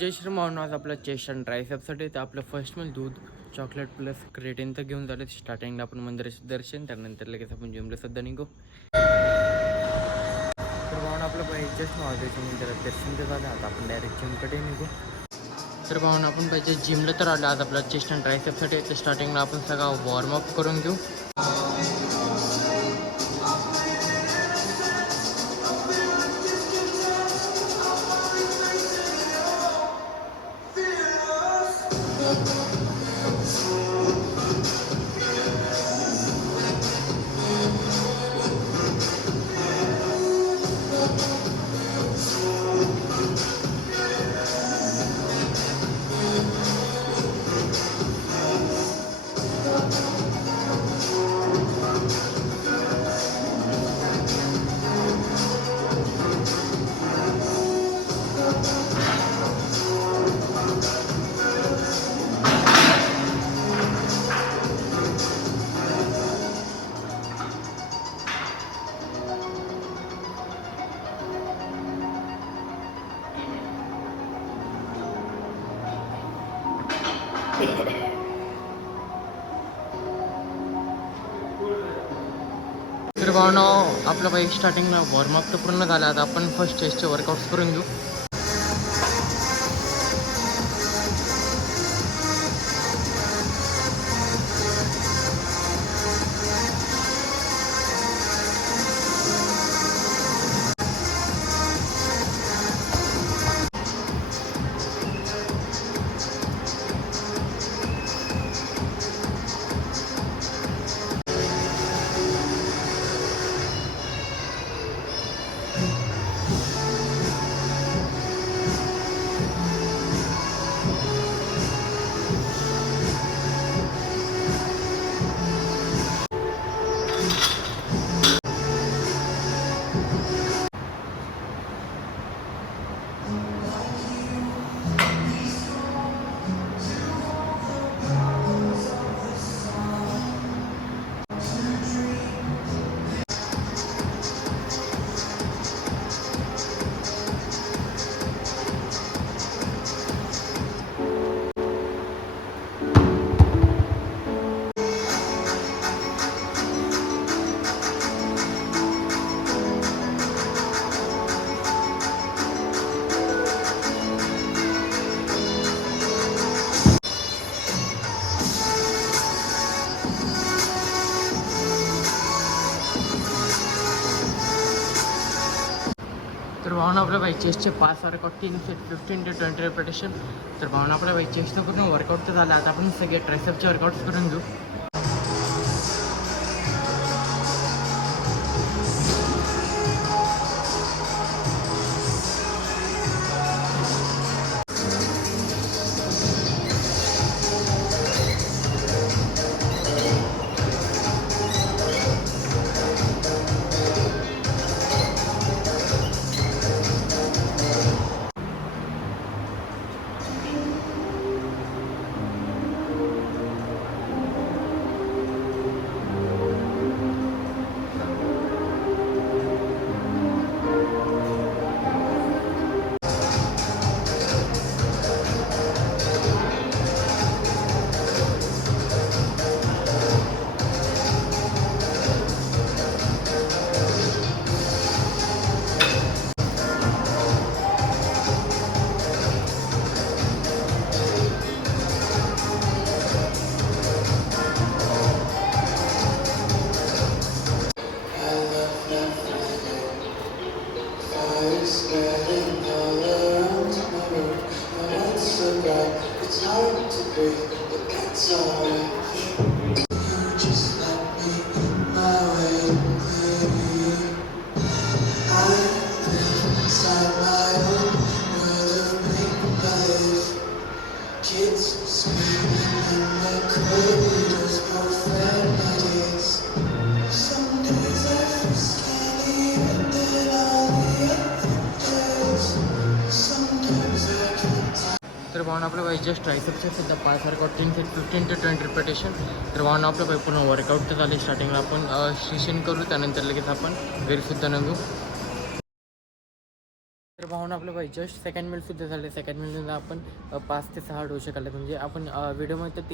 जय श्री मोहन. आज आपलं चेस्ट आणि ट्रायसेपसाठी तर आपलं फर्स्ट मिल दूध चॉकलेट प्लस क्रेटिन तर घेऊन झालं. स्टार्टिंगला आपण मंदिराचं दर्शन, त्यानंतर लगेच आपण जिमला सुद्धा निघू. तर भावना आपलं पाहिजे जस्ट महादेवच्या मंदिरात दर्शन ते झालं. आता आपण डायरेक्ट जिमकडे निघू. तर भावना आपण पाहिजे जिमला तर आलं. आज आपला चेस्ट आणि ट्रायसेपसाठी तर स्टार्टिंगला आपण सगळा वॉर्मअप करून घेऊ. तर भावना आपलं बाईक स्टार्टिंगला वॉर्मअप तर पूर्ण झाला. आता आपण फर्स्ट चेस्टचे वर्कआउट्स करून घेऊ. तर भावना आपल्या बाई चेस्टचे 5 वर्कआउट 3 सेट 15 ते 20 रेपिटेशन. तर भावना आपल्या बाई चेस्ट करून वर्कआउट तर झालं. आता आपण सगळे ट्रायसेपचे वर्कआउट्स करून घेऊ. तर भावना आपलं बाई जस्ट ट्रायसेपचे सुद्धा 5 वर्कआउट 3 सेट 15 ते 20 रिपिटेशन. तर भावना आपलं बाई पूर्ण वर्कआउट तर झाले. स्टार्टिंगला आपण सेशन करू, त्यानंतर लगेच आपण घरीसुद्धा निघू. तर पाहून आपलं बाई जस्ट सेकंड मिलसुद्धा झाले. सेकंड मिलमध्ये आपण 5 ते 6 डोसे खाल्ले. म्हणजे आपण व्हिडिओमध्ये तर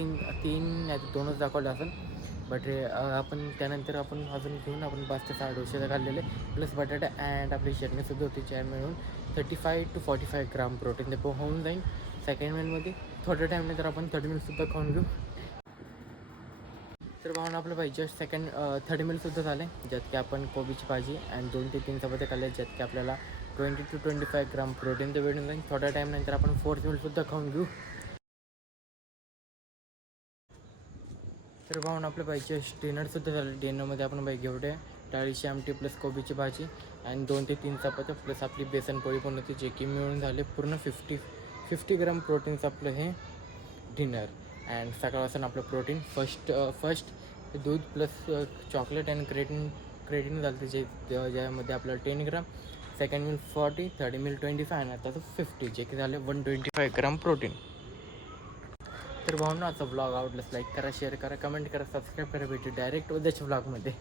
तीन नाही तर 2च दाखवले असेल. बट आपण त्यानंतर आपण अजून घेऊन आपण 5 ते 6 डोसे खाल्लेले. प्लस बटाटा अँड आपली चटणीसुद्धा होती. चार मिळून 35 to 45 ग्राम प्रोटीन ते होऊन जाईल सेकंड मिलमध्ये. थोड्या टाईमनंतर आपण थर्ड मिलसुद्धा खाऊन घेऊ. तर पाहून आपलं पाहिजे जस्ट थर्ड मिलसुद्धा झाले, ज्यात की आपण कोबीची भाजी आणि 2 ते 3 चपात्या खाल्ल्या, ज्यात की आपल्याला 20 to 25 ग्राम प्रोटीन ते भेटून जाईल. थोड्या टाईमनंतर आपण फोर्थ मिलसुद्धा खाऊन घेऊ. तर पाहून आपलं पाहिजे डिनरसुद्धा झालं. डिनरमध्ये आपण बाई घेवडे, डाळीची आमटी प्लस कोबीची भाजी आणि 2 ते 3 चपात्या प्लस आपली बेसन पोळी पण होती, जे की मिळून झाले पूर्ण 50 ग्राम प्रोटीनचं आपलं हे डिनर. अँड सकाळपासून आपलं प्रोटीन फर्स्ट दूध प्लस चॉकलेट अँड क्रेटिन झालं, ज्यामध्ये आपलं 10 ग्राम. सेकंड मिल 40, थर्ड मिल 25 आणि आता 50, जे की झाले 125 ग्राम प्रोटीन. तर भावना आजचा ब्लॉग आवडलाच लाईक करा, शेअर करा, कमेंट करा, सबस्क्राईब करा. भेटू डायरेक्ट उद्याच्या ब्लॉगमध्ये.